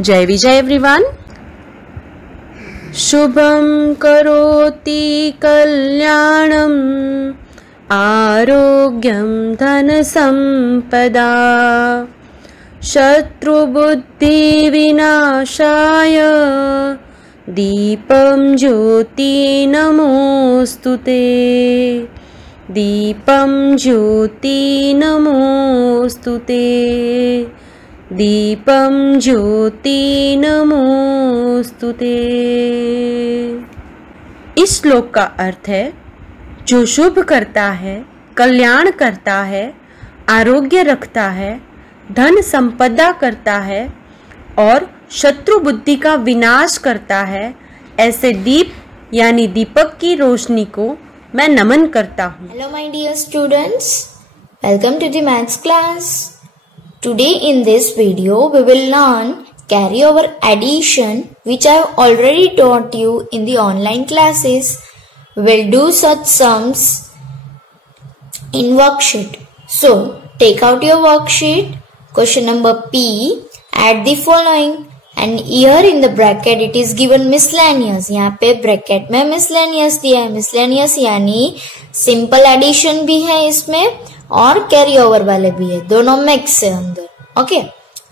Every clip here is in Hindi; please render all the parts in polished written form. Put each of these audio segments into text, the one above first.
जय विजय एवरीवन। शुभं करोति कल्याणम् आरोग्यं धनसम्पदा शत्रुबुद्धिविनाशाय दीपं ज्योति नमोस्तुते। दीपं ज्योति नमोस्तुते। दीपं ज्योति नमोस्तुते। इस श्लोक का अर्थ है, जो शुभ करता है, कल्याण करता है, आरोग्य रखता है, धन संपदा करता है और शत्रु बुद्धि का विनाश करता है, ऐसे दीप यानी दीपक की रोशनी को मैं नमन करता हूँ। Hello my dear students, welcome to the maths class. Today in this video we will learn carryover addition which I have already taught you in the online classes. We will do such sums in worksheet. So take out your worksheet, question number P, add the following and here in the bracket it is given miscellaneous. यहाँ पे bracket में miscellaneous दिया है। miscellaneous यानी simple addition भी है इसमें और कैरी ओवर वाले भी है, दोनों मिक्स है अंदर। ओके,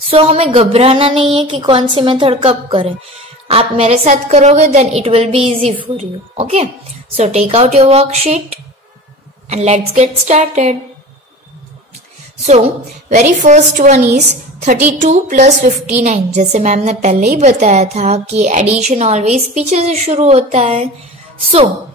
सो हमें घबराना नहीं है कि कौन सी मेथड कब करें। आप मेरे साथ करोगे then it will be easy for you. Okay, so take out your worksheet and let's get started. So very first one is 32 प्लस 59। जैसे मैम ने पहले ही बताया था कि एडिशन ऑलवेज पीछे से शुरू होता है। सो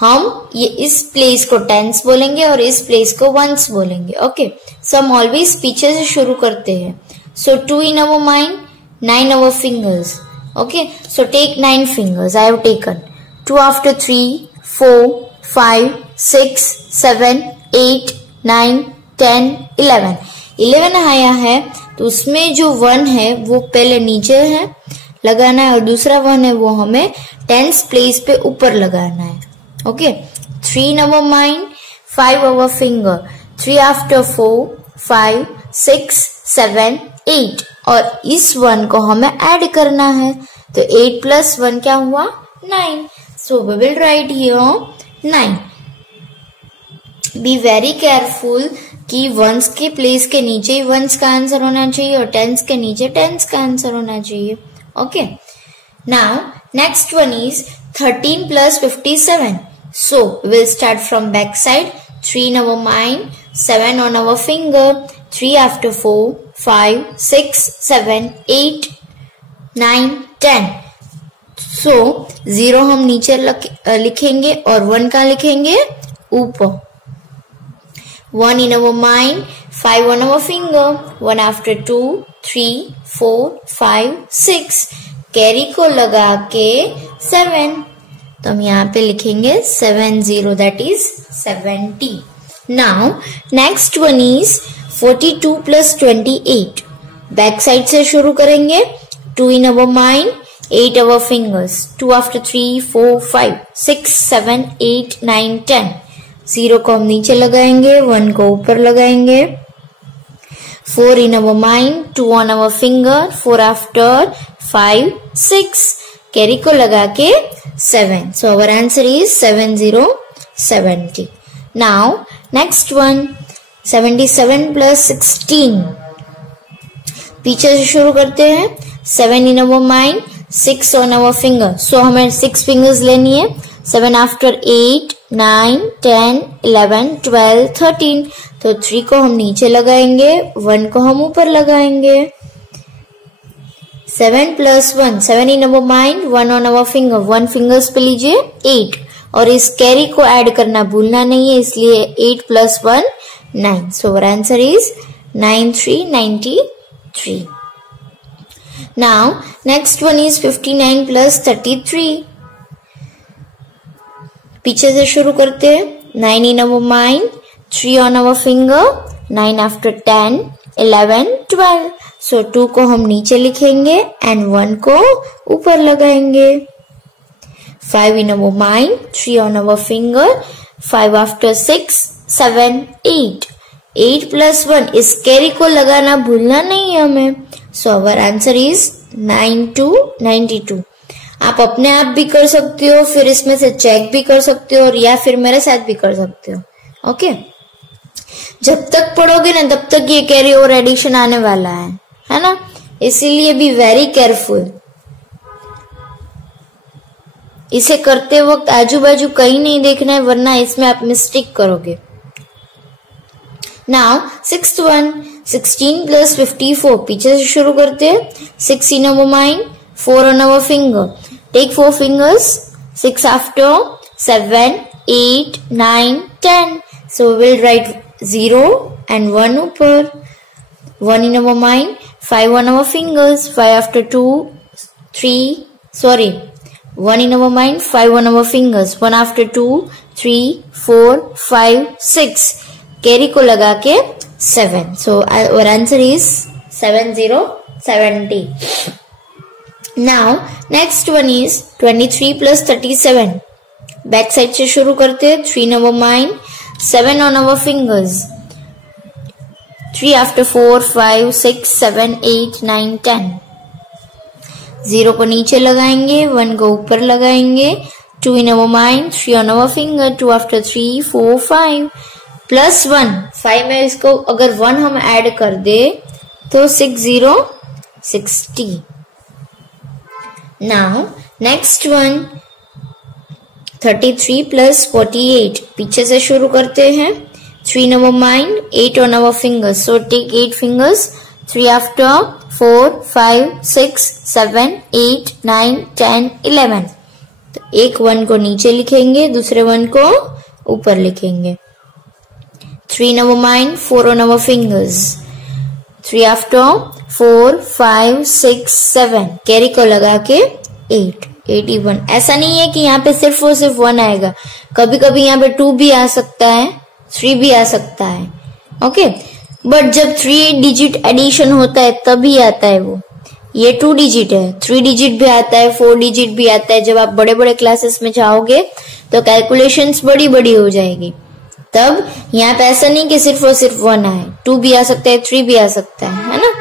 हम ये इस प्लेस को टेंस बोलेंगे और इस प्लेस को वंस बोलेंगे। ओके, सो हम ऑलवेज पीछे से शुरू करते हैं। सो 2 in our mind, 9 our fingers. Okay, so take 9 fingers. I have taken 2 after 3, 4, 5, 6, 7, 8, 9, 10, 11. 11 आया है तो उसमें जो 1 है वो पहले नीचे है लगाना है और दूसरा 1 है वो हमें टेंस प्लेस पे ऊपर लगाना है। Okay, 3 in our mind, 5 our finger, 3 after 4, 5, 6, 7, 8 और इस 1 को हमें ऐड करना है तो 8 plus 1 क्या हुआ 9। So we will write here 9. Be very careful कि वंस के प्लेस के नीचे ही वंस का आंसर होना चाहिए और टेंस के नीचे टेंस का आंसर होना चाहिए। Okay, now next one is 13 plus 57. So we will start from back side. 3 in our mind, 7 on our finger, 3 after 4, 5, 6, 7, 8, 9, 10. So 0 हम नीचे लिखेंगे और 1 का लिखेंगे ऊपर। 1 in our mind, 5 on our finger, 1 after 2, 3, 4, 5, 6. Carry को लगा के 7 तो हम यहाँ पे लिखेंगे 70, that is 70. Now next one is 42 plus 28. Back side से शुरू करेंगे। 2 in our mind, 8 our fingers, 2 after 3, 4, 5, 6, 7, 8, 9, 10. 0 को हम नीचे लगाएंगे, 1 को ऊपर लगाएंगे। 4 in our mind, 2 on our finger, 4 after 5, 6. Carry को लगा के 7. So our answer is 70. Now next one 77 plus 16. पीछे से शुरू करते हैं। 7 in our mind, 6 on our finger. So हमें 6 fingers लेनी है। 7 after 8, 9, 10, 11, 12, 13. तो 3 को हम नीचे लगाएंगे, 1 को हम ऊपर लगाएंगे। 7 plus 1, 7 in our mind, 1 on our finger, 1 fingers पे लीजिए 8 और इस कैरी को ऐड करना भूलना नहीं है, इसलिए 8 plus 1, 9. So our answer is 93. Now next one is 59 plus 33. पीछे से शुरू करते हैं। 9 in our mind, 3 on our finger, 9 after 10, 11, 12. So 2 को हम नीचे लिखेंगे and 1 को ऊपर लगाएंगे। 5 in our mind, 3 on our finger, 5 after 6, 7, 8. 8 plus 1 इस कैरी को लगाना भूलना नहीं है हमें। So our answer is 9 to 92। आप अपने आप भी कर सकते हो, फिर इसमें से चेक भी कर सकते हो, या फिर मेरे साथ भी कर सकते हो। ओके, जब तक पढ़ोगे ना तब तक ये कैरी और एडिशन आने वाला है ना, इसीलिए बी वेरी केयरफुल। इसे करते वक्त आजू बाजू कहीं नहीं देखना है, वरना इसमें आप मिस्टेक करोगे। नाउ सिक्स्थ वन, 16 plus 54, पीछे से शुरू करते हैं। 6 in our mind, 4 on our finger, take 4 fingers, 6 after, 7, 8, 9, 10, so we will write 0 and 1 ऊपर, 1 in our mind, 5 on our fingers, 5 after 2, 1 in our mind, 5 on our fingers, 1 after 2, 3, 4, 5, 6, carry को लगा के 7, so our answer is 7070। now next one is 23 plus 37, back side से शुरू करते हैं। 3 in our mind, 7 on our fingers, 3 after 4, 5, 6, 7, 8, 9, 10, 0 को नीचे लगाएंगे, 1 को ऊपर लगाएंगे। 2 in our mind, 3 on our finger, 2 after 3, 4, 5 plus 1, 5 में इसको अगर 1 हम ऐड कर दे तो 60 60। नाउ नेक्स्ट वन 33 plus 48, पीछे से शुरू करते हैं। 3 in our mind, 8 on our fingers, so take 8 fingers, 3 after 4, 5, 6, 7, 8, 9, 10, 11, तो एक 1 को नीचे लिखेंगे, दूसरे 1 को ऊपर लिखेंगे। 3 in our mind, 4 on our fingers, 3 after 4, 5, 6, 7, carry को लगा के 8, 81। ऐसा नहीं है कि यहाँ पे सिर्फ और सिर्फ 1 आएगा, कभी कभी यहाँ पे 2 भी आ सकता है, 3 भी आ सकता है। ओके, बट जब 3 डिजिट एडिशन होता है तभी आता है वो। ये 2 डिजिट है, 3 डिजिट भी आता है, 4 डिजिट भी आता है। जब आप बड़े बड़े क्लासेस में जाओगे तो कैलकुलेशंस बड़ी बड़ी हो जाएगी, तब यहाँ पे ऐसा नहीं कि सिर्फ और सिर्फ 1 आए, 2 भी आ सकता है, 3 भी आ सकता है ना।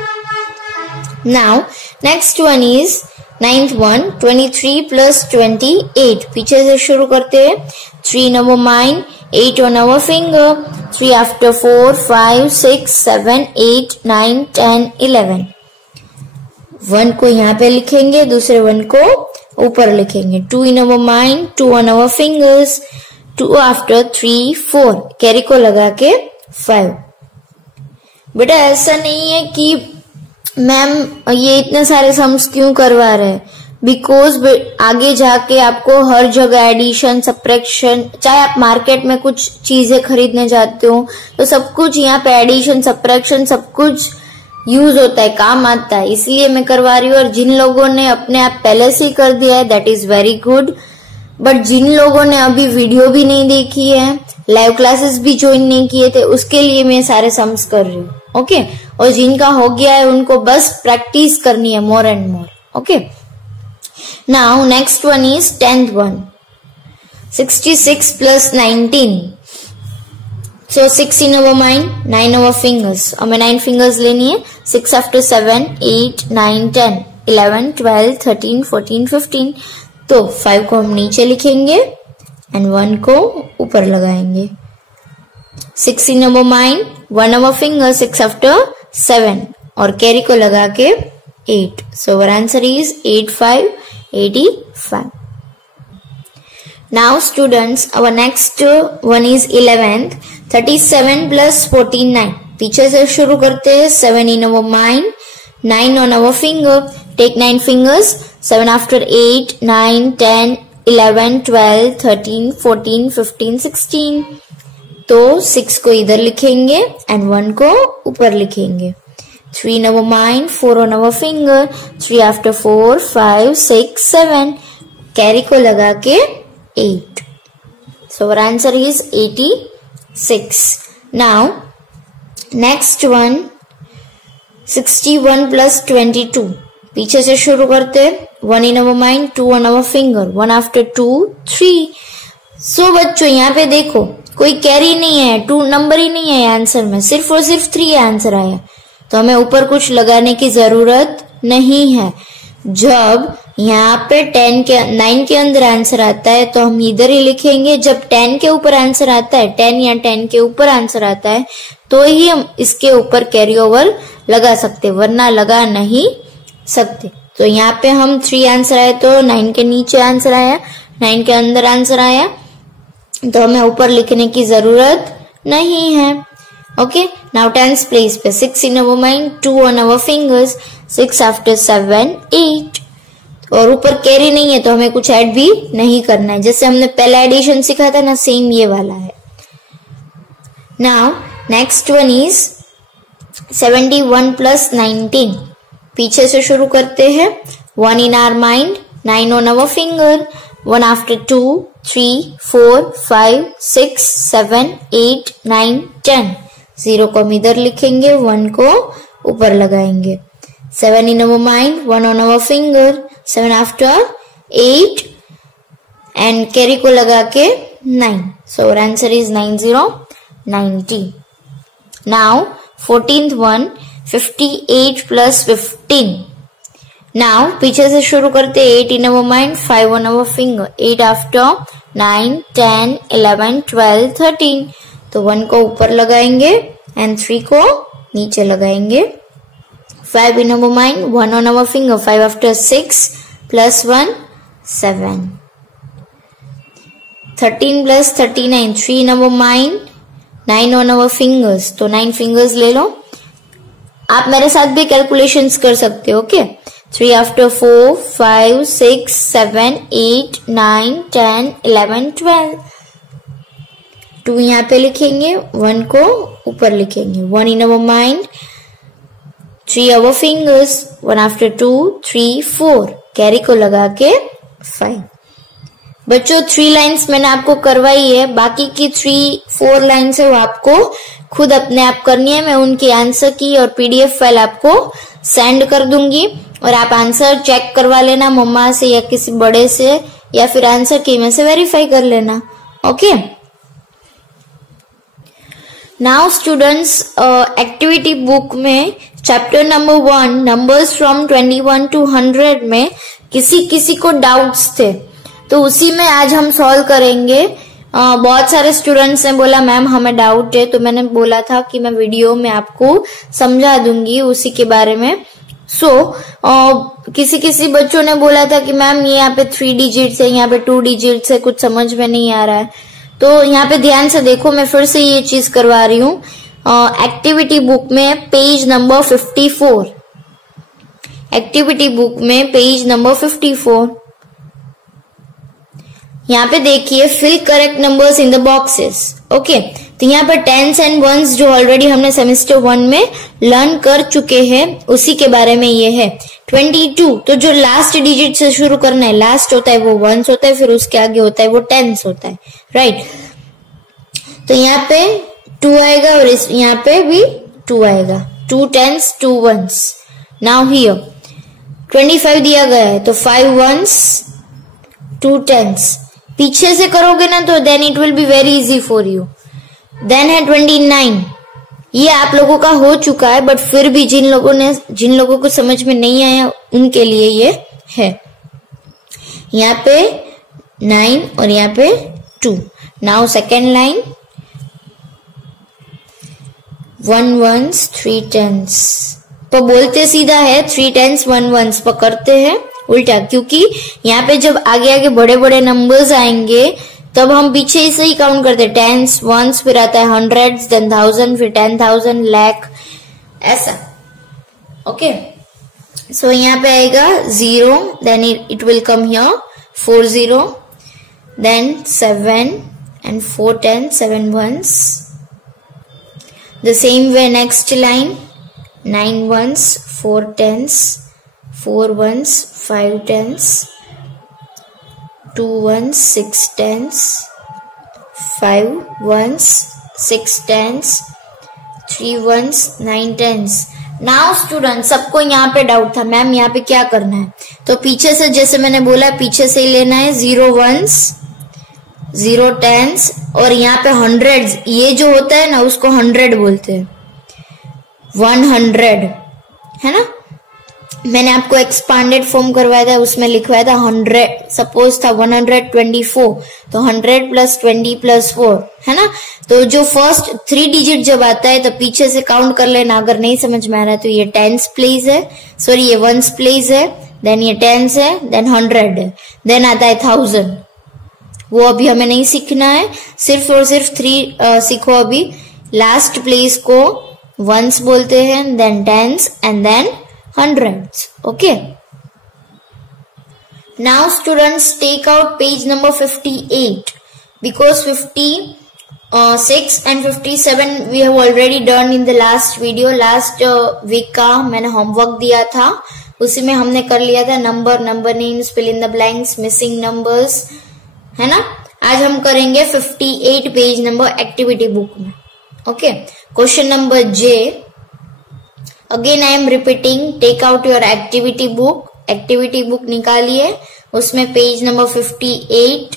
Now next one is 9th one, 23 plus 28, पीछे से शुरू करते हैं। 3 in our mind, 8 on our finger, 3 after 4, 5, 6, 7, 8, 9, 10, 11, 1 को यहाँ पे लिखेंगे, दूसरे 1 को ऊपर लिखेंगे। 2 in our mind, 2 on our fingers, 2 after 3, 4, carry को लगा के 5। बेटा ऐसा नहीं है कि मैम ये इतने सारे सम्स क्यों करवा रहे हैं, बिकॉज आगे जाके आपको हर जगह एडिशन सब्ट्रैक्शन, चाहे आप मार्केट में कुछ चीजें खरीदने जाते हो तो सब कुछ यहाँ पे एडिशन सब्ट्रैक्शन सब कुछ यूज होता है, काम आता है, इसलिए मैं करवा रही हूँ। और जिन लोगों ने अपने आप पहले से ही कर दिया है that is very good, but जिन लोगों ने अभी वीडियो भी नहीं देखी है, लाइव क्लासेस भी ज्वाइन नहीं किए थे, उसके लिए मैं सारे सम्स कर रही हूँ। ओके, और जिनका हो गया है उनको बस प्रैक्टिस करनी है more and more. Okay, now next one is 10th one, 66 plus 19, so 6 in our mind, 9 our fingers, हमें 9 fingers लेनी है। 6 after 7, 8, 9, 10, 11, 12, 13, 14, 15, तो 5 को हम नीचे लिखेंगे एंड 1 को ऊपर लगाएंगे। 6 in our mind, 1 our finger, 6 after 7, और कैरी को लगा के 8, so our answer is 8585। Now students, our next one is 11th, 37 plus 49, पीछे से शुरू करते हैं। 7 in our mind, 9 on our finger, take 9 fingers, 7 after 8, 9, 10, 11, 12, 13, 14, 15, 16, तो 6 को इधर लिखेंगे एंड 1 को ऊपर लिखेंगे। 3 in our mind, 4 on our finger, 3 after 4, 5, 6, 7, carry को लगा के 8, so our answer is 86। now next one 61 plus 22, पीछे से शुरू करते। 1 in our mind, 2 on our finger, 1 after 2, 3, so बच्चों यहाँ पे देखो कोई कैरी नहीं है, 2 नंबर ही नहीं है आंसर में, सिर्फ और सिर्फ 3 आंसर आया, तो हमें ऊपर कुछ लगाने की जरूरत नहीं है। जब यहाँ पे 9 के अंदर आंसर आता है तो हम इधर ही लिखेंगे। जब 10 के ऊपर आंसर आता है, 10 या 10 के ऊपर आंसर आता है, तो ही हम इसके ऊपर कैरी ओवर लगा सकते, वरना लगा नहीं सकते। तो यहाँ पे हम 3 आंसर आए तो 9 के नीचे आंसर आया, 9 के अंदर आंसर आया, तो हमें ऊपर लिखने की जरूरत नहीं है। ओके, नाउ टेंस प्लेस पे 6 in our mind, 2 on our fingers, 6 after 7, 8। और ऊपर कैरी नहीं है तो हमें कुछ ऐड भी नहीं करना है। जैसे हमने पहला एडिशन सीखा था ना, सेम ये वाला है। Now next one is 71 plus 19। पीछे से शुरू करते हैं। 1 in our mind, 9 on our finger, 1 after 2, 3, 4, 5, 6, 7, 8, 9, 10। 0 को हम इधर लिखेंगे, 1 को ऊपर लगाएंगे। 7 in our mind, 1 on our finger, 7 after 8 and carry को लगा के 9. So our answer is 90. Now 14th one, 58 plus 15. Now पीछे से शुरू करते 8 in our mind, 5 on our finger, 8 after 9, 10, 11, 12, 13. तो 1 को ऊपर लगाएंगे and 3 को नीचे लगाएंगे। 5 in our mind, 1 on our finger, 5 after 6 plus 1, 7. 13 plus 39, 3 in our mind, 9 on our fingers. तो 9 fingers ले लो। आप मेरे साथ भी कैलकुलेशंस कर सकते हो, ओके। 3 after 4, 5, 6, 7, 8, 9, 10, 11, 12. 2 यहाँ पे लिखेंगे, 1 को ऊपर लिखेंगे। 1 in our mind, 3 our fingers, 1 after 2, 3, 4. Carry को लगा के 5. बच्चों 3 लाइंस मैंने आपको करवाई है, बाकी की 3-4 लाइंस है वो आपको खुद अपने आप करनी है। मैं उनकी आंसर की और पीडीएफ फाइल आपको सेंड कर दूंगी और आप आंसर चेक करवा लेना मम्मा से या किसी बड़े से, या फिर आंसर की में से वेरीफाई कर लेना, okay. Now students, activity book में chapter number 1 numbers from 21 to 100 में किसी को डाउट्स थे, तो उसी में आज हम सॉल्व करेंगे। बहुत सारे स्टूडेंट्स ने बोला मैम हमें डाउट है, तो मैंने बोला था कि मैं वीडियो में आपको समझा दूंगी उसी के बारे में। किसी बच्चों ने बोला था कि मैम ये यहाँ पे 3 डिजिट्स है, यहाँ पे 2 डिजिट्स है, कुछ समझ में नहीं आ रहा है। तो यहाँ पे ध्यान से देखो, मैं फिर से ये चीज करवा रही हूँ। एक्टिविटी बुक में पेज नंबर 54, एक्टिविटी बुक में पेज नंबर 54, यहाँ पे देखिए fill correct numbers in the boxes, okay. तो यहाँ पर 10s and 1s जो ऑलरेडी हमने सेमेस्टर 1 में लर्न कर चुके हैं उसी के बारे में ये है। 22, तो जो लास्ट डिजिट से शुरू करना है, लास्ट होता है वो 1s होता है, फिर उसके आगे होता है वो 10s होता है, राइट। तो यहाँ पे 2 आएगा और यहाँ पे भी 2 आएगा, 2 10s 2 1s। नाउ हियर 25 दिया गया है तो 5 1s 2 10s। पीछे से करोगे ना तो then it will be very easy for you. Then है 29, ये आप लोगों का हो चुका है, बट फिर भी जिन लोगों को समझ में नहीं आया उनके लिए ये है। यहाँ पे 9 और यहाँ पे 2। Now second line 1 1s 3 10s। तो बोलते सीधा है 3 10s 1 1s, पकड़ते हैं उल्टा, क्योंकि यहाँ पे जब आगे आगे बड़े बड़े नंबर्स आएंगे तब हम पीछे से ही काउंट करते हैं। 10s 1s, फिर आता है 100s, देन 1000, फिर 10,000, लाख, ऐसा, ओके। सो यहाँ पे आएगा 0, then it will come here 4 0, then 7 and 4 10s 7 1s। The same way next line 9 1s 4 10s 4 1s 5 10s 2 1s 6 10s 5 1s 6 10s 3 1s 9 10s। Now student सबको यहाँ पे डाउट था मैम यहाँ पे क्या करना है, तो पीछे से जैसे मैंने बोला पीछे से ही लेना है। 0 1s 0 10s और यहाँ पे 100s, ये जो होता है ना उसको 100 बोलते हैं। 100, है ना। मैंने आपको एक्सपांडेड फॉर्म करवाया था, उसमें लिखवाया था 100, सपोज था 124, तो 100 प्लस 20 प्लस 4, है ना। तो जो फर्स्ट 3 डिजिट जब आता है तो पीछे से काउंट कर लेना, अगर नहीं समझ में आ रहा है तो ये टेंस प्लेस है, सॉरी ये वंस प्लेस है, देन ये टेंस है, देन 100 है, देन आता है 1000। वो अभी हमें नहीं सीखना है, सिर्फ और सिर्फ 3 सीखो अभी। लास्ट प्लेस को वंस बोलते हैं, then tens and then hundreds. Okay. Now students take out page number 58 because 56 and 57 we have already done in the last video. Last week का मैंने homework दिया था, उसी में हमने कर लिया था number, number names, fill in the blanks, missing numbers, है ना। आज हम करेंगे 58 पेज नंबर एक्टिविटी बुक में। Okay, question number J। Again I am repeating, take out your activity book. Activity book निकालिए, उसमें पेज नंबर 58।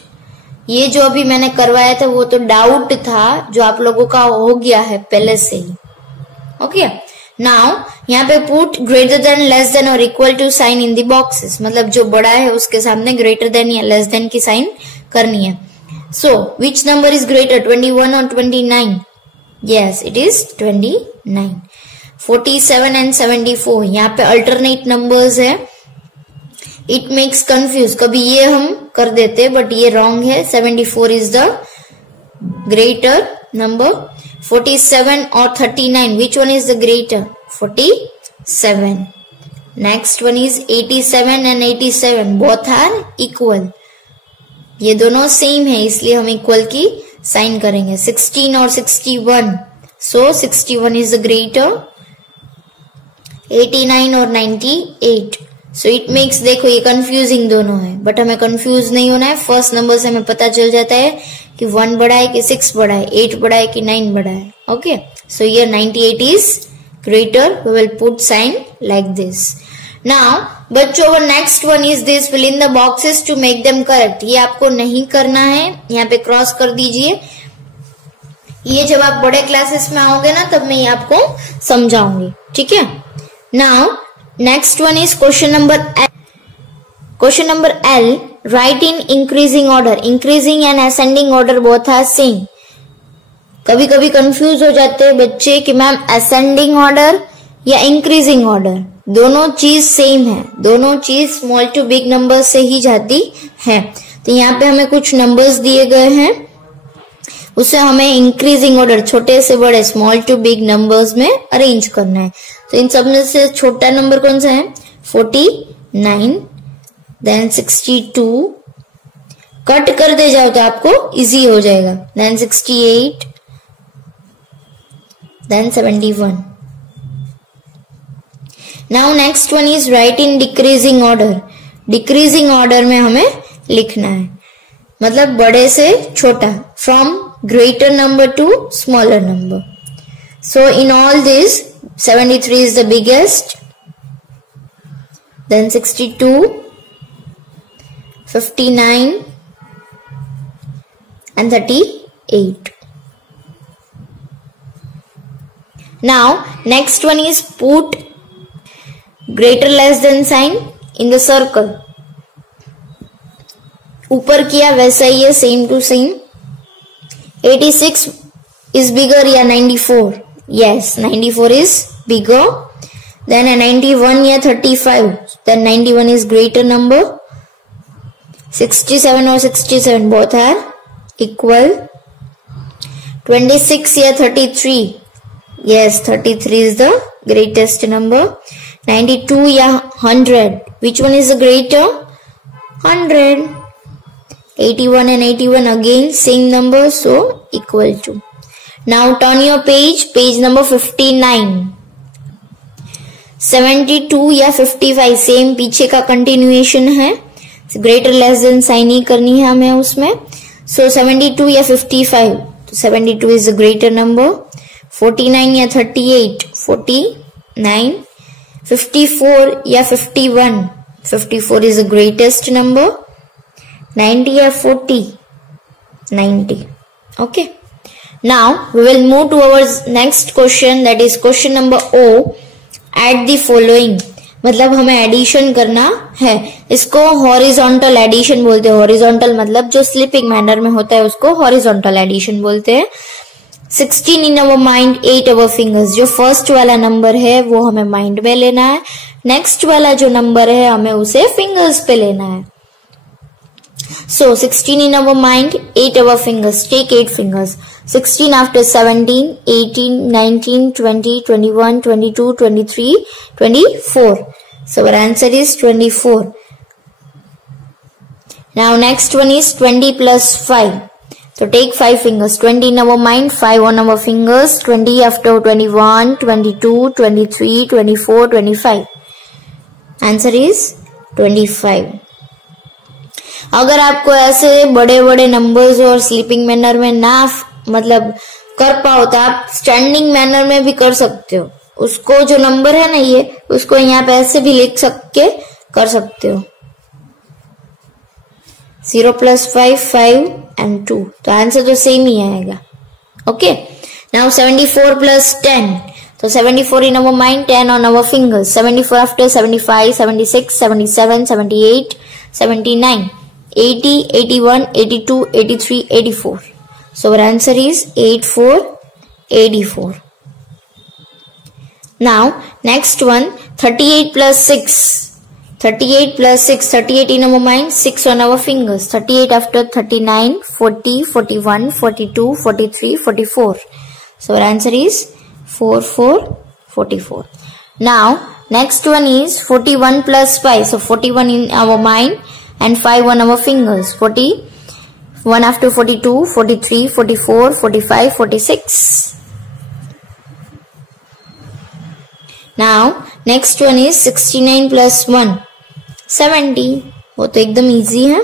ये जो अभी मैंने करवाया था वो तो डाउट था जो आप लोगों का हो गया है पहले से ही। ओके, नाउ यहाँ पे put greater than, less than और equal to sign in the boxes, मतलब जो बड़ा है उसके सामने ग्रेटर देन या लेस देन की साइन करनी है। So which number is greater, 21 और 29? Yes, it is 29। 47 एंड 74 यहाँ पे अल्टरनेट नंबर्स है, इट मेक्स कंफ्यूज। कभी ये हम कर देते बट ये रॉन्ग है, 74 इज द ग्रेटर नंबर। 47 और 39, which one is the greater? 47। Next one is 87 and 87, both are equal. ये दोनों सेम है इसलिए हम इक्वल की साइन करेंगे। 16 और 61, सो 61 इज द ग्रेटर। 89 और 98, सो इट मेक्स, देखो ये कंफ्यूजिंग दोनों है बट हमें कंफ्यूज नहीं होना है। फर्स्ट नंबर से हमें पता चल जाता है कि 1 बड़ा है कि 6 बड़ा है, 8 बड़ा है कि 9 बड़ा है। ओके, सो ये 98 is greater, we will put sign like this. Now बच्चों, next one is this, fill in the boxes to make them correct. ये आपको नहीं करना है, यहाँ पे क्रॉस कर दीजिए। ये जब आप बड़े क्लासेस में आओगे ना तब मैं ये आपको समझाऊंगी, ठीक है। Now, next one is question number L. Question number L, write in increasing order. Increasing and ascending order both are same. कभी कभी कंफ्यूज हो जाते हैं बच्चे कि मैम ascending order या increasing order, दोनों चीज सेम है, दोनों चीज स्मॉल टू बिग नंबर से ही जाती है। तो यहाँ पे हमें कुछ नंबर्स दिए गए हैं, उसे हमें इंक्रीजिंग ऑर्डर, छोटे से बड़े, स्मॉल टू बिग नंबर्स में अरेंज करना है। तो इन सब में से छोटा नंबर कौन सा है? 49, देन 62, कट कर दे जाओ तो आपको इजी हो जाएगा, then 68, then 71। Now next one is right in decreasing order. Decreasing order में हमें लिखना है, मतलब बड़े से छोटा, from greater number to smaller number. So in all this, 73 is the biggest, then 62, 59 and 38. Now next one is put greater less than sign in the circle. ऊपर किया वैसा ही है, same to same. 86 is bigger या 94? Yes, 94 is bigger. Then a 91 या 35, then 91 is greater number. 67 और 67 both are equal. 26 या 33? Yes, 33 is the greatest number. 92 या 100, which one is the greater? 100. 81 and 81 again same number, so equal to. Now turn your page, page number 59. 72 या 55 सेम पीछे का कंटिन्यूएशन है, ग्रेटर लेस देन साइन ही करनी है हमें उसमें। सो 72 या 55, तो 72 इज द ग्रेटर नंबर। 49 या 38, 49। 54 या 51, 54 इज द ग्रेटेस्ट नंबर। 90 या 40, 90। Okay. Now we will move to our next question, that is question number O. Add the following, मतलब हमें एडिशन करना है. इसको हॉरिजॉन्टल एडिशन बोलते हैं. हॉरिजॉन्टल मतलब जो स्लिपिंग मैनर में होता है उसको हॉरिजॉन्टल एडिशन बोलते हैं. 16 इन अवर माइंड, 8 अवर फिंगर्स. जो फर्स्ट वाला नंबर है वो हमें माइंड में लेना है. नेक्स्ट वाला जो नंबर है हमें उसे फिंगर्स पे लेना है. So 16 in our mind, 8 our fingers. Take 8 fingers. 16 after 17, 18, 19, 20, 21, 22, 23, 24. So our answer is 24. Now next one is 20 plus 5. So take 5 fingers. 20 in our mind, 5 on our fingers. 20 after 21, 22, 23, 24, 25. Answer is 25. अगर आपको ऐसे बड़े बड़े नंबर्स और स्लीपिंग मैनर में ना मतलब कर पाओ तो आप स्टैंडिंग मैनर में भी कर सकते हो. उसको जो नंबर है ना ये, उसको यहाँ पे ऐसे भी लिख के कर सकते हो. 0 plus 5, 5 and 2. तो आंसर तो सेम ही आएगा. ओके. Now 74 plus 10. तो 74 in our mind, 10 on our fingers. 74 after 75, 76, 77, 78, 79. 80, 81, 82, 83, 84. So our answer is 84, 84. Now next one, 38 plus 6. 38 plus 6. 38 in our mind, 6 on our fingers. 38 after 39, 40, 41, 42, 43, 44. So our answer is 4, 4, 44. Now next one is 41 plus 5. So 41 in our mind and 5 on our fingers. 41 after 42, 43, 44, 45, 46. Now next one is 69 plus 1. 70. वो तो एकदम इजी है.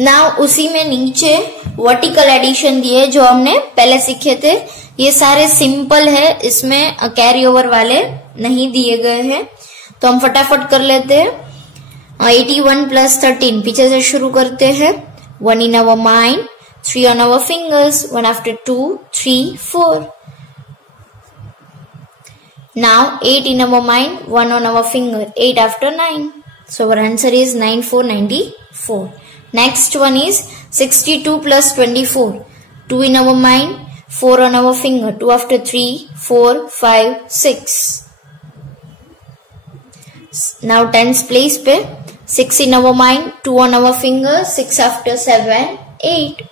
नाउ उसी में नीचे वर्टिकल एडिशन दिए जो हमने पहले सीखे थे. ये सारे सिंपल है, इसमें कैरी ओवर वाले नहीं दिए गए हैं, तो हम फटाफट कर लेते हैं. 81 plus 13. पीछे से शुरू करते हैं. 1 in our mind, 3 on our fingers. 1 after 2, 3, 4. Now 8 in our mind, 1 on our finger. 8 after 9. So our answer is 9, 4, 94. Next one is 62 plus 24. 2 in our mind, 4 on our finger. 2 after 3, 4, 5, 6. Now tens place पे. 6 in our mind, 2 on our finger. 6 after 7, 8.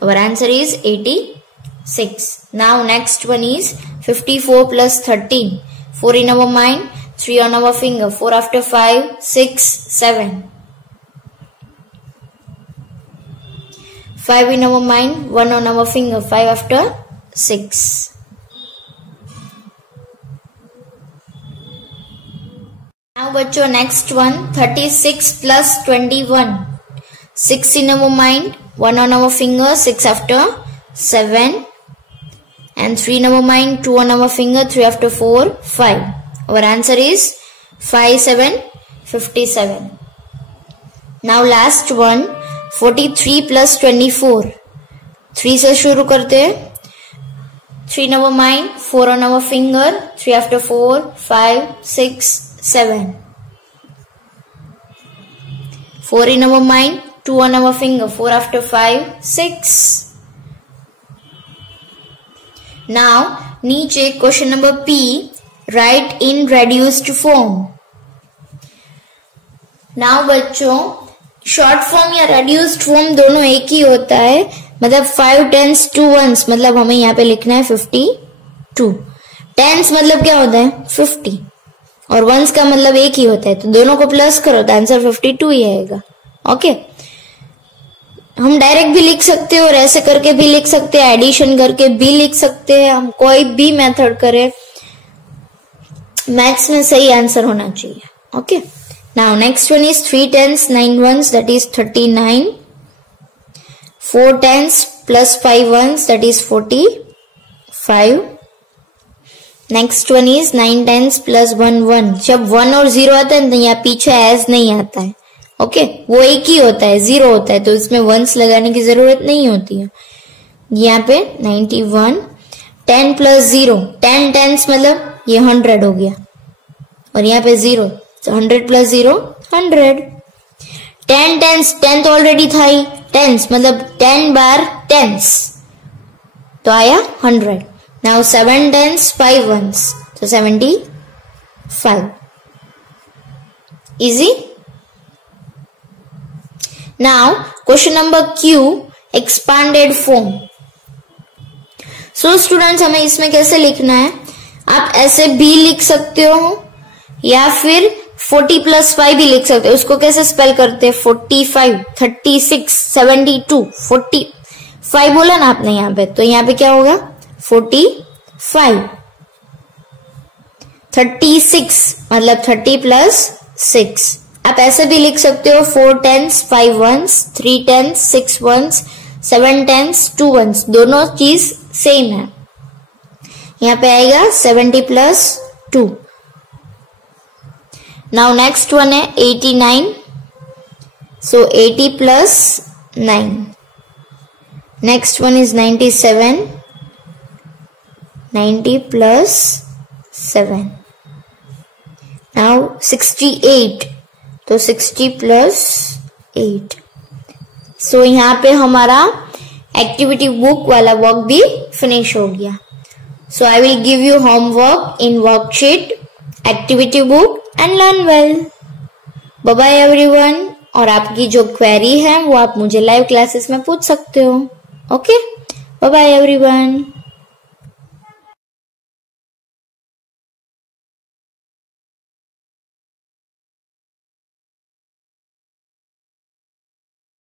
Our answer is 86. Now next one is 54 plus 13. 4 in our mind, 3 on our finger. 4 after 5, 6, 7. 5 in our mind, 1 on our finger. 5 after 6. Now बच्चों next one, 36 plus 21. 6 in our mind, 1 on our finger. 6 after 7. And 3 in our mind, 2 on our finger. 3 after 4, 5. Our answer is 5, 7, 57. Now last one, 43 plus 24. 3 से शुरू करते हैं. 3 in our mind, 4 on our finger. 3 after 4, 5, 6, 7. 4 in our mind, 2 on our finger. 4 after 5, 6. Now नीचे question number P, write in reduced form. Now बच्चों शॉर्ट फॉर्म या रेड्यूस्ड फॉर्म दोनों एक ही होता है. मतलब 5 10s 2 1s, मतलब हमें यहाँ पे लिखना है 52. 10s मतलब क्या होता है 50 और 1s का मतलब एक ही होता है, तो दोनों को प्लस करो तो आंसर 52 ही आएगा. ओके. हम डायरेक्ट भी लिख सकते हैं और ऐसे करके भी लिख सकते हैं, एडिशन करके भी लिख सकते हैं. हम कोई भी मेथड करें, मैथ्स में सही आंसर होना चाहिए. Okay. Now next one is 3 10s 9 1s, that is 39. 4 10s plus 5 1s, that is 45. Next one is 9 10s plus 1 1। जब 1 और 0 आता है तो यहाँ पीछे एज नहीं आता है, ओके वो एक ही होता है, 0 होता है, तो इसमें वंस लगाने की जरूरत नहीं होती है। यहाँ पे 91 10 प्लस 0 10 10s मतलब ये 100 हो गया, और यहाँ पे 0 तो 100 प्लस 0 100। 10 10s 10 तो ऑलरेडी था ही, 10s मतलब 10 बार 10s तो आया 100। नाउ 7 10s 5 1s तो 75। Easy. Now question number Q, expanded form. So students हमें इसमें कैसे लिखना है, आप ऐसे भी लिख सकते हो या फिर 40 प्लस 5 भी लिख सकते हो। उसको कैसे स्पेल करते हैं, 45 36 72 45 बोला ना आपने यहाँ पे, तो यहाँ पे क्या होगा 45। 36 मतलब 30 प्लस 6। आप ऐसे भी लिख सकते हो 4 10s 5 1s 3 10s 6 1s 7 10s 2 1s, दोनों चीज सेम है। यहाँ पे आएगा 70 प्लस 2। नाउ नेक्स्ट वन है 89, so 80 plus 9। Next one is 97 90 plus 7। Now 68, तो 60 प्लस 8। सो यहाँ पे हमारा एक्टिविटी बुक वाला वर्क भी फिनिश हो गया। So I will give you homework in worksheet, activity book and learn well. Bye bye everyone. और आपकी जो क्वेरी है वो आप मुझे लाइव क्लासेस में पूछ सकते हो। Okay, bye bye everyone.